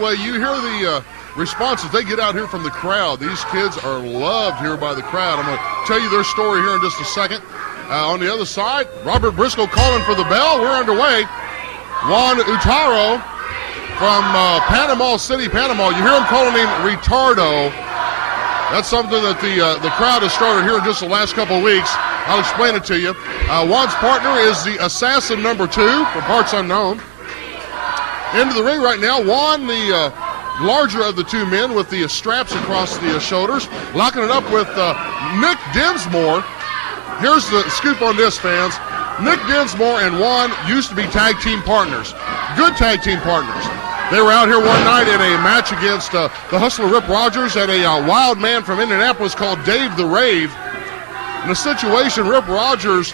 Conway, you hear the responses they get out here from the crowd. These kids are loved here by the crowd. I'm going to tell you their story here in just a second. On the other side, Robert Briscoe calling for the bell. We're underway. Juan Hurtado from Panama City, Panama. You hear him calling him retardo. That's something that the crowd has started here in just the last couple of weeks. I'll explain it to you. Juan's partner is the Assassin number 2 from parts unknown. Into the ring right now, Juan, the larger of the two men with the straps across the shoulders, locking it up with Nick Dinsmore. Here's the scoop on this, fans. Nick Dinsmore and Juan used to be tag team partners, good tag team partners. They were out here one night in a match against the Hustler Rip Rogers and a wild man from Indianapolis called Dave the Rave. In a situation, Rip Rogers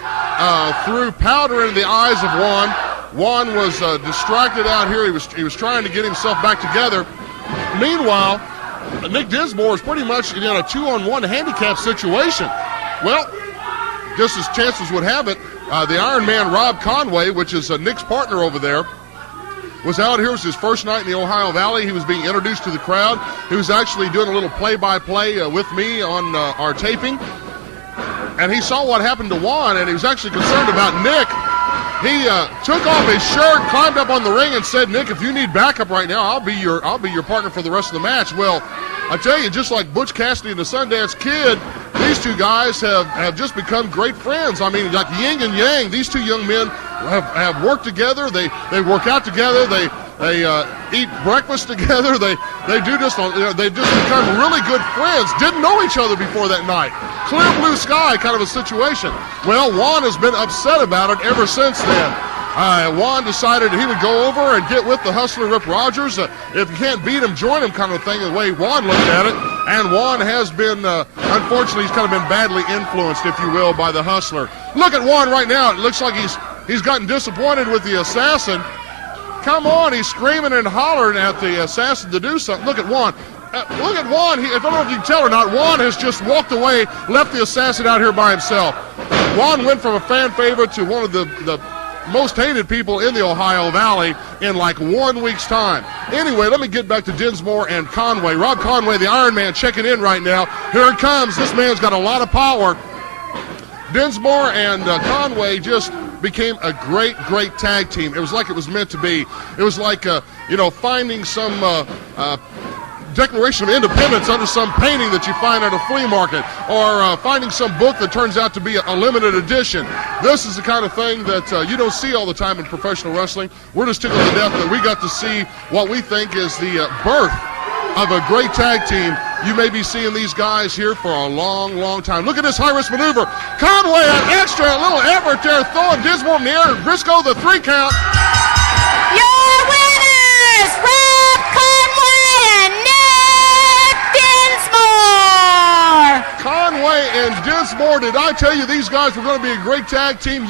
threw powder in the eyes of Juan. Juan was distracted out here. He was trying to get himself back together. Meanwhile, Nick Dinsmore is pretty much in a 2-on-1 handicap situation. Well, just as chances would have it, the Ironman Rob Conway, which is Nick's partner over there, was out here. It was his first night in the Ohio Valley. He was being introduced to the crowd. He was actually doing a little play-by-play with me on our taping. And he saw what happened to Juan, and he was actually concerned about Nick. He took off his shirt, climbed up on the ring, and said, "Nick, if you need backup right now, I'll be your partner for the rest of the match." Well, I tell you, just like Butch Cassidy and the Sundance Kid, these two guys have just become great friends. I mean, like yin and yang. These two young men have worked together. They work out together. They eat breakfast together. They've just become really good friends. Didn't know each other before that night. Clear blue sky kind of a situation. Well, Juan has been upset about it ever since then. Juan decided he would go over and get with the Hustler Rip Rogers. If you can't beat him, join him kind of thing, the way Juan looked at it. And Juan has been, unfortunately, he's kind of been badly influenced, if you will, by the Hustler. Look at Juan right now. It looks like he's gotten disappointed with the Assassin. Come on, he's screaming and hollering at the Assassin to do something. Look at Juan. Look at Juan. I don't know if you can tell or not. Juan has just walked away, left the Assassin out here by himself. Juan went from a fan favorite to one of the most hated people in the Ohio Valley in like 1 week's time. Anyway, let me get back to Dinsmore and Conway. Rob Conway, the Iron Man, checking in right now. Here it comes. This man's got a lot of power. Dinsmore and Conway just became a great tag team. It was like it was meant to be. It was like, finding some Declaration of Independence under some painting that you find at a flea market, or finding some book that turns out to be a limited edition. This is the kind of thing that you don't see all the time in professional wrestling. We're just tickled to death that we got to see what we think is the birth of a great tag team. You may be seeing these guys here for a long time. Look at this high-risk maneuver. Conway, an extra little effort there, throwing Dinsmore in the air. Briscoe, the 3 count. Your winners, Rob Conway and Nick Dinsmore. Conway and Dinsmore, did I tell you these guys were going to be a great tag team?